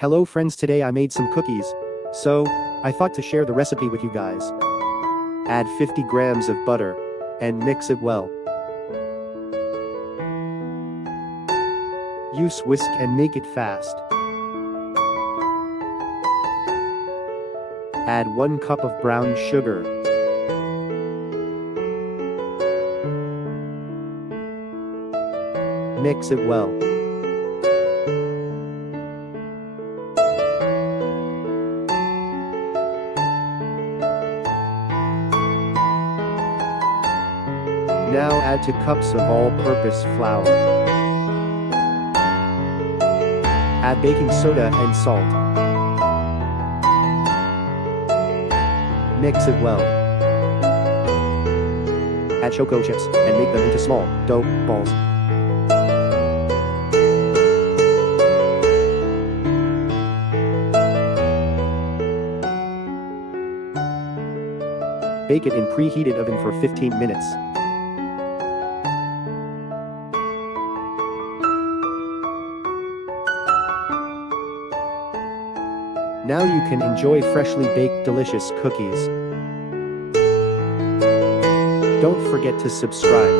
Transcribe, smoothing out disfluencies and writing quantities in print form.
Hello friends, today I made some cookies. So, I thought to share the recipe with you guys. Add 50 grams of butter and mix it well. Use whisk and make it fast. Add 1 cup of brown sugar. Mix it well. Now add 2 cups of all-purpose flour. Add baking soda and salt. Mix it well. Add choco chips and make them into small dough balls. Bake it in preheated oven for 15 minutes. Now you can enjoy freshly baked delicious cookies. Don't forget to subscribe.